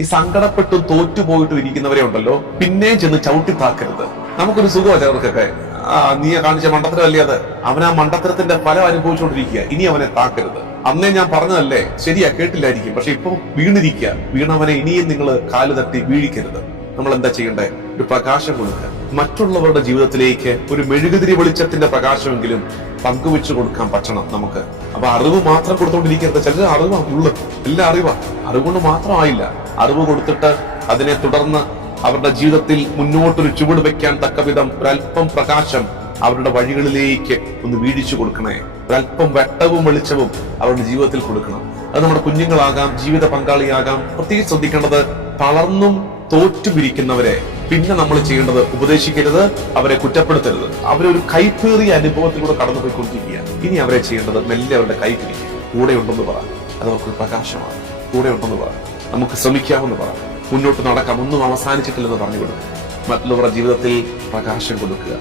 ഈ സങ്കടപ്പെട്ടും തോറ്റുപോയിട്ടും ഇരിക്കുന്നവരെ ഉണ്ടല്ലോ പിന്നെയും ചെന്ന് ചവിട്ടി താക്കരുത്. നമുക്കൊരു സുഖമാണ് ചിലർക്കൊക്കെ. നീ കാണിച്ച മണ്ടത്തരമല്ലേ അത്, അവൻ ആ മണ്ടത്തരത്തിന്റെ ഫലം അനുഭവിച്ചുകൊണ്ടിരിക്കുക, ഇനി അവനെ താക്കരുത്. അന്നേ ഞാൻ പറഞ്ഞതല്ലേ, ശരിയാ കേട്ടില്ലായിരിക്കും, പക്ഷെ ഇപ്പൊ വീണിരിക്കുക. വീണവനെ ഇനിയും നിങ്ങൾ കാല് തട്ടി വീഴിക്കരുത്. നമ്മൾ എന്താ ചെയ്യണ്ടേ? ഒരു പ്രകാശം കൊടുക്കുക. മറ്റുള്ളവരുടെ ജീവിതത്തിലേക്ക് ഒരു മെഴുകുതിരി വെളിച്ചത്തിന്റെ പ്രകാശമെങ്കിലും പങ്കുവെച്ചു കൊടുക്കാൻ പറ്റണം നമുക്ക്. അപ്പൊ അറിവ് മാത്രം കൊടുത്തോണ്ടിരിക്കരുത്. ചിലർ അറിവാ ഉള്ളു, എല്ലാ അറിവാ, അറിവുകൊണ്ട് മാത്രമായില്ല. അറിവ് കൊടുത്തിട്ട് അതിനെ തുടർന്ന് അവരുടെ ജീവിതത്തിൽ മുന്നോട്ടൊരു ചുവട് വെക്കാൻ തക്ക വിധം ഒരല്പം പ്രകാശം അവരുടെ വഴികളിലേക്ക് ഒന്ന് വീഴിച്ചു കൊടുക്കണേ. ഒരല്പം വെട്ടവും വെളിച്ചവും അവരുടെ ജീവിതത്തിൽ കൊടുക്കണം. അത് നമ്മുടെ കുഞ്ഞുങ്ങളാകാം, ജീവിത പങ്കാളിയാകാം. പ്രത്യേകിച്ച് ശ്രദ്ധിക്കേണ്ടത്, തളർന്നും തോറ്റുപിരിക്കുന്നവരെ പിന്നെ നമ്മൾ ചെയ്യേണ്ടത് ഉപദേശിക്കരുത്, അവരെ കുറ്റപ്പെടുത്തരുത്. അവരൊരു കൈപ്പേറിയ അനുഭവത്തിലൂടെ കടന്നുപോയിക്കൊണ്ടിരിക്കുക. ഇനി അവരെ ചെയ്യേണ്ടത് മെല്ലെ അവരുടെ കൈ പിടിക്കുക. കൂടെ ഉണ്ടെന്ന് പറ, അത് അവർക്കൊരു പ്രകാശമാണ്. കൂടെ ഉണ്ടെന്ന് പറ, നമുക്ക് ശ്രമിക്കാമെന്ന് പറ, മുന്നോട്ട് നടക്കാം, ഒന്നും അവസാനിച്ചിട്ടില്ലെന്ന് പറഞ്ഞു കൊടുക്കുക. മറ്റുള്ളവരുടെ ജീവിതത്തിൽ പ്രകാശം കൊടുക്കുക.